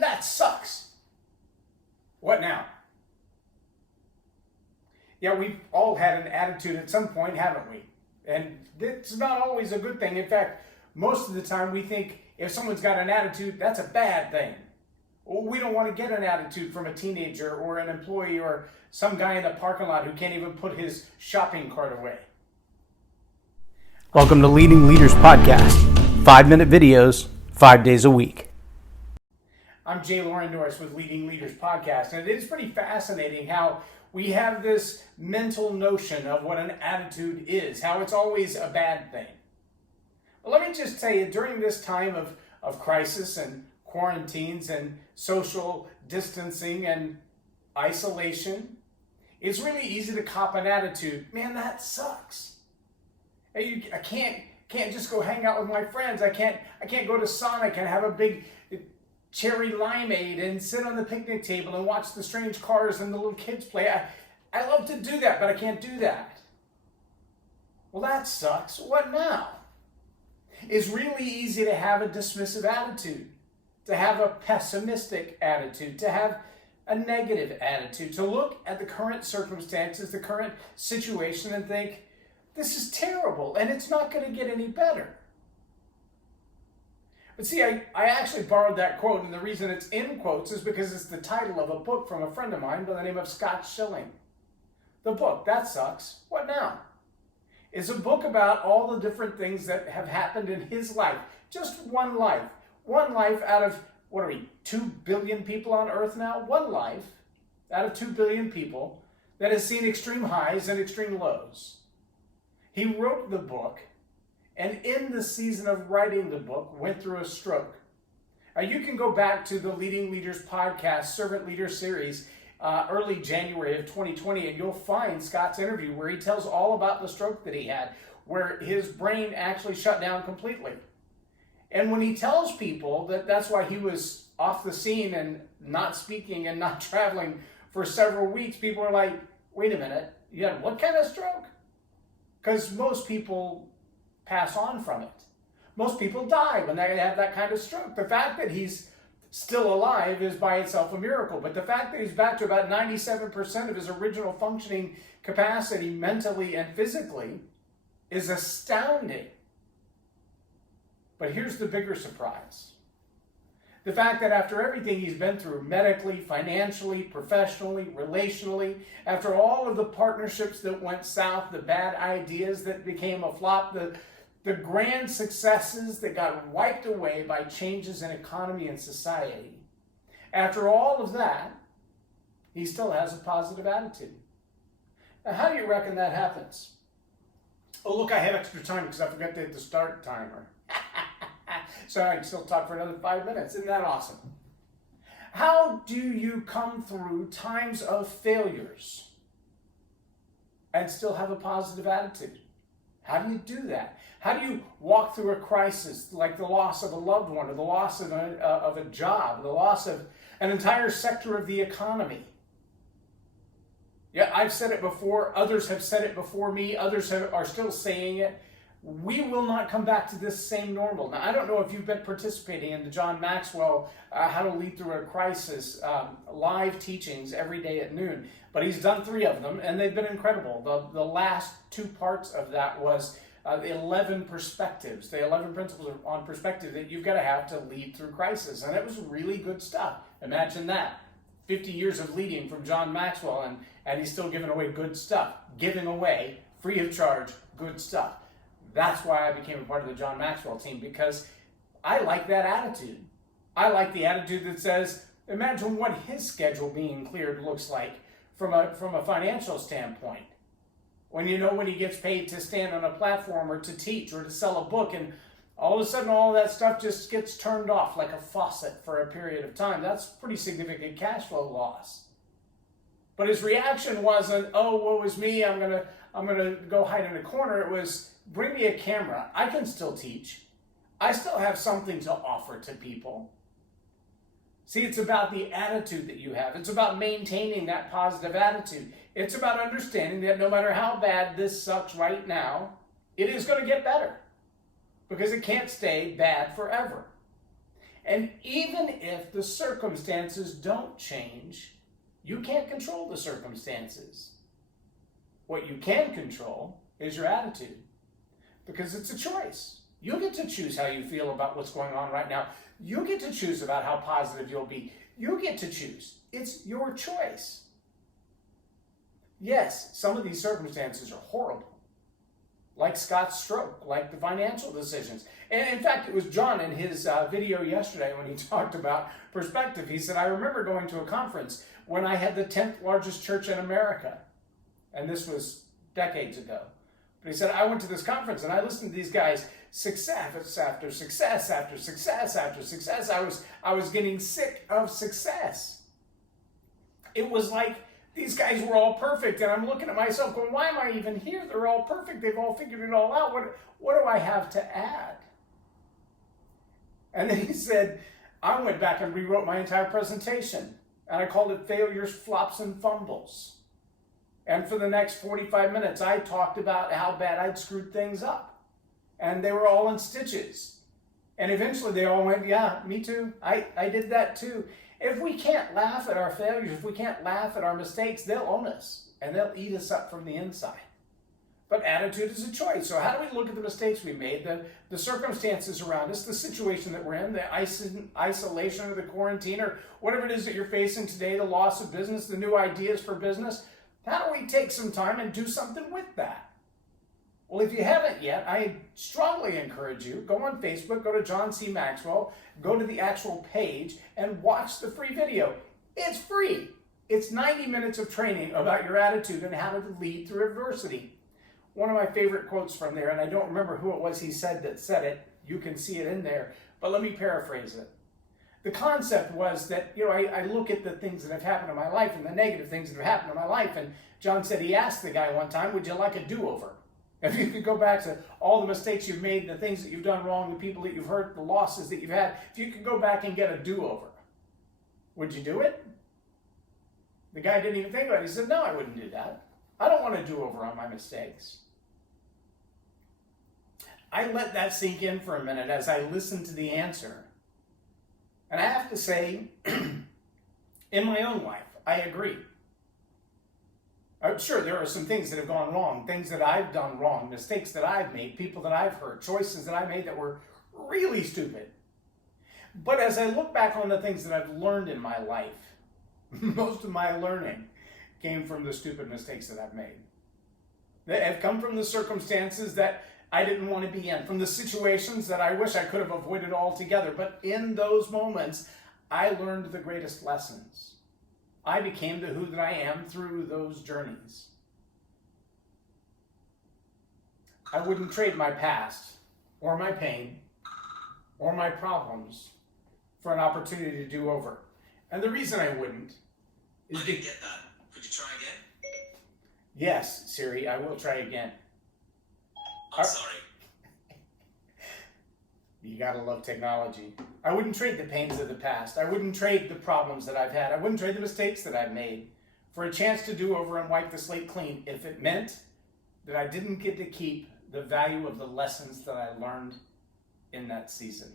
man, that sucks. What now? Yeah, we've all had an attitude at some point, haven't we? And it's not always a good thing. In fact, most of the time we think if someone's got an attitude, that's a bad thing. We don't want to get an attitude from a teenager or an employee or some guy in the parking lot who can't even put his shopping cart away. Welcome to Leading Leaders Podcast. 5-minute videos, 5 days a week. I'm Loren Norris with Leading Leaders Podcast, and it is pretty fascinating how we have this mental notion of what an attitude is, how it's always a bad thing. Well, let me just tell you, during this time of crisis and quarantines and social distancing and isolation, it's really easy to cop an attitude. Man, that sucks. I can't just go hang out with my friends. I can't go to Sonic and have a big cherry limeade and sit on the picnic table and watch the strange cars and the little kids play. I love to do that, but I can't do that. Well, that sucks. What now? It's really easy to have a dismissive attitude, to have a pessimistic attitude, to have a negative attitude, to look at the current circumstances, the current situation and think, this is terrible and it's not going to get any better. But see, I actually borrowed that quote, and the reason it's in quotes is because it's the title of a book from a friend of mine by the name of Scott Schilling. The book, That Sucks, What Now? Is a book about all the different things that have happened in his life. Just one life. One life out of, 2 billion people on Earth now? One life out of 2 billion people that has seen extreme highs and extreme lows. He wrote the book, and in the season of writing the book, went through a stroke. You can go back to the Leading Leaders Podcast Servant Leader Series early January of 2020, and you'll find Scott's interview where he tells all about the stroke that he had, where his brain actually shut down completely. And when he tells people that that's why he was off the scene and not speaking and not traveling for several weeks, people are like, wait a minute, you had what kind of stroke? Because most people pass on from it. Most people die when they have that kind of stroke. The fact that he's still alive is by itself a miracle, but the fact that he's back to about 97% of his original functioning capacity mentally and physically is astounding. But here's the bigger surprise. The fact that after everything he's been through, medically, financially, professionally, relationally, after all of the partnerships that went south, the bad ideas that became a flop, the grand successes that got wiped away by changes in economy and society, after all of that, he still has a positive attitude. Now, how do you reckon that happens? Oh, look, I have extra time because I forgot to hit the start timer. So I can still talk for another 5 minutes. Isn't that awesome? How do you come through times of failures and still have a positive attitude? How do you do that? How do you walk through a crisis like the loss of a loved one, or the loss of a job, the loss of an entire sector of the economy? Yeah, I've said it before. Others have said it before me. Others are still saying it. We will not come back to this same normal. Now, I don't know if you've been participating in the John Maxwell How to Lead Through a Crisis live teachings every day at noon, but he's done 3 of them, and they've been incredible. The last 2 parts of that was the 11 perspectives, the 11 principles on perspective that you've got to have to lead through crisis, and it was really good stuff. Imagine that. 50 years of leading from John Maxwell, and he's still giving away good stuff. Giving away, free of charge, good stuff. That's why I became a part of the John Maxwell team, because I like that attitude. I like the attitude that says, imagine what his schedule being cleared looks like from a financial standpoint. When he gets paid to stand on a platform or to teach or to sell a book, and all of a sudden all of that stuff just gets turned off like a faucet for a period of time. That's pretty significant cash flow loss. But his reaction wasn't, oh, woe is me, I'm gonna go hide in a corner. It was, bring me a camera. I can still teach. I still have something to offer to people. See, it's about the attitude that you have. It's about maintaining that positive attitude. It's about understanding that no matter how bad this sucks right now, it is going to get better, because it can't stay bad forever. And even if the circumstances don't change, you can't control the circumstances. What you can control is your attitude, because it's a choice. You get to choose how you feel about what's going on right now. You get to choose about how positive you'll be. You get to choose. It's your choice. Yes, some of these circumstances are horrible, like Scott's stroke, like the financial decisions. And in fact, it was John in his video yesterday when he talked about perspective. He said, I remember going to a conference when I had the 10th largest church in America. And this was decades ago. But he said, I went to this conference and I listened to these guys, success after success after success after success. I was getting sick of success. It was like these guys were all perfect, and I'm looking at myself going, why am I even here? They're all perfect. They've all figured it all out. What do I have to add? And then he said, I went back and rewrote my entire presentation, and I called it Failures, Flops, and Fumbles. And for the next 45 minutes, I talked about how bad I'd screwed things up. And they were all in stitches. And eventually they all went, yeah, me too. I did that too. If we can't laugh at our failures, if we can't laugh at our mistakes, they'll own us and they'll eat us up from the inside. But attitude is a choice. So how do we look at the mistakes we made, the circumstances around us, the situation that we're in, the isolation or the quarantine or whatever it is that you're facing today, the loss of business, the new ideas for business? How do we take some time and do something with that? Well, if you haven't yet, I strongly encourage you, go on Facebook, go to John C. Maxwell, go to the actual page and watch the free video. It's free. It's 90 minutes of training about your attitude and how to lead through adversity. One of my favorite quotes from there, and I don't remember who it was he said that said it. You can see it in there, but let me paraphrase it. The concept was that, I look at the things that have happened in my life and the negative things that have happened in my life, and John said he asked the guy one time, would you like a do-over? If you could go back to all the mistakes you've made, the things that you've done wrong, the people that you've hurt, the losses that you've had, if you could go back and get a do-over, would you do it? The guy didn't even think about it. He said, no, I wouldn't do that. I don't want a do-over on my mistakes. I let that sink in for a minute as I listened to the answer. And I have to say, in my own life, I agree. Sure, there are some things that have gone wrong, things that I've done wrong, mistakes that I've made, people that I've hurt, choices that I made that were really stupid. But as I look back on the things that I've learned in my life, most of my learning came from the stupid mistakes that I've made. They have come from the circumstances that I didn't want to be in, from the situations that I wish I could have avoided altogether. But in those moments, I learned the greatest lessons. I became the who that I am through those journeys. I wouldn't trade my past or my pain or my problems for an opportunity to do over. And the reason I wouldn't is I didn't get that. Could you try again? Yes, Siri, I will try again. I'm sorry. You gotta love technology. I wouldn't trade the pains of the past. I wouldn't trade the problems that I've had. I wouldn't trade the mistakes that I've made for a chance to do over and wipe the slate clean if it meant that I didn't get to keep the value of the lessons that I learned in that season.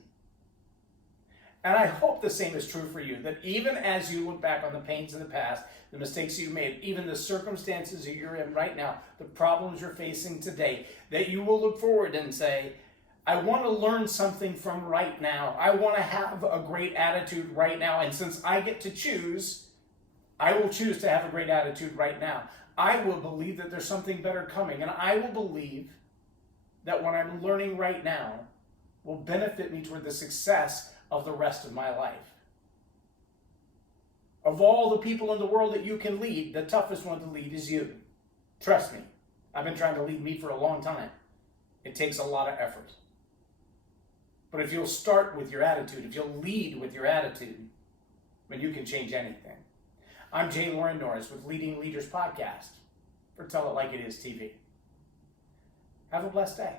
And I hope the same is true for you, that even as you look back on the pains of the past, the mistakes you made, even the circumstances that you're in right now, the problems you're facing today, that you will look forward and say, I want to learn something from right now. I want to have a great attitude right now. And since I get to choose, I will choose to have a great attitude right now. I will believe that there's something better coming. And I will believe that what I'm learning right now will benefit me toward the success of the rest of my life. Of all the people in the world that you can lead, the toughest one to lead is you. Trust me. I've been trying to lead me for a long time. It takes a lot of effort. But if you'll start with your attitude, if you'll lead with your attitude, then you can change anything. I'm Loren Norris with Leading Leaders Podcast for Tell It Like It Is TV. Have a blessed day.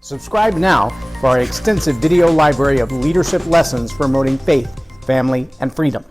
Subscribe now for our extensive video library of leadership lessons promoting faith, family, and freedom.